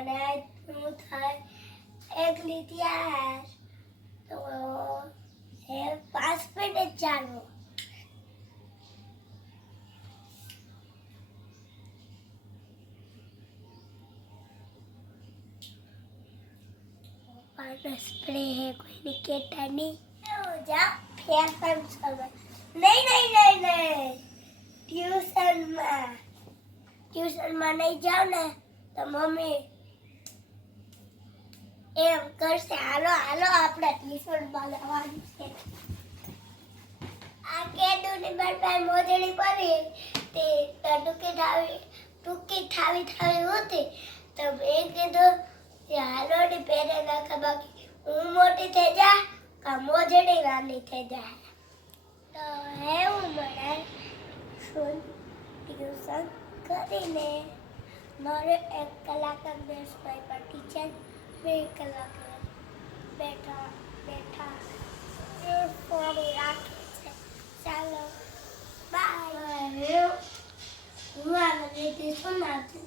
અને હું થાય એકલી તૈયાર તો એ 5 મિનિટ ચાલો पाना स्प्रे है कोई निकेटा नहीं हो जा फैशन समय नहीं ट्यूशन में नहीं जाओ ना तो मम्मी एम करसे हालो हालो आपड़ा ट्यूशन में लावानी छे आ केडूनी बार मोजड़ी पड़ी ते टूकी ठावी होती तब एक कीधु हालो नी पेरे नाखा बाकी हूँ मोटी थे जा का मोजड़ी नानी थे जा तो है हूँ मने सुन ट्यूशन करीने मारे 1 कलाक बेस पर टीचर 2 कलाक बैठा ये फोड़ी राखी छे चलो बाय हूँ आगे ट्यूशन आती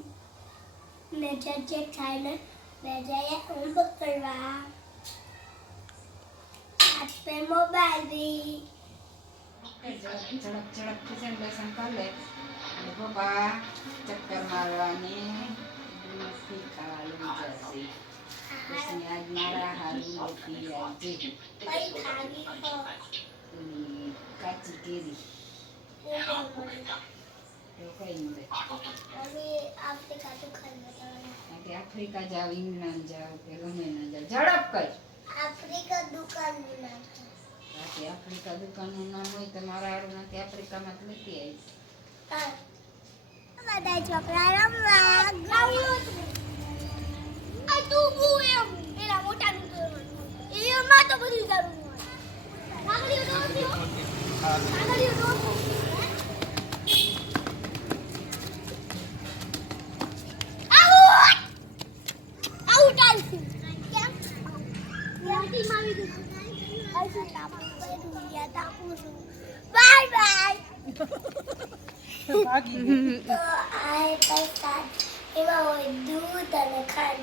ने जे थाय ने मैं जाए होमवर्क करवा आज पे मोबाइल भी झड़क प्रेजेंटेशन कर ले पापा चक्कर मारवानी मस्ती खावाली जैसे उसने आज मारा हारू लेती आई थी कई खाली हो काची केरी तो कहीं नहीं अभी अफ्रीका तो खाने बताना कि अफ्रीका जाओ इंग्लैंड जाओ के गमे ना जाओ झड़प कर अफ्रीका दुकान में ना कि अफ्रीका दुकान નું નામ હોય તો મારા હારું નથી અફ્રિકામાં જ લેતી આવી हां બધા છોકરા રમવા ગાવ્યો આ તું બુ એમ પેલા મોટા નું તો એમાં તો બધું સારું નાગડીઓ દોડ્યો बाय बाय तो आए पैसा एवा होय दूध અને ખાંડ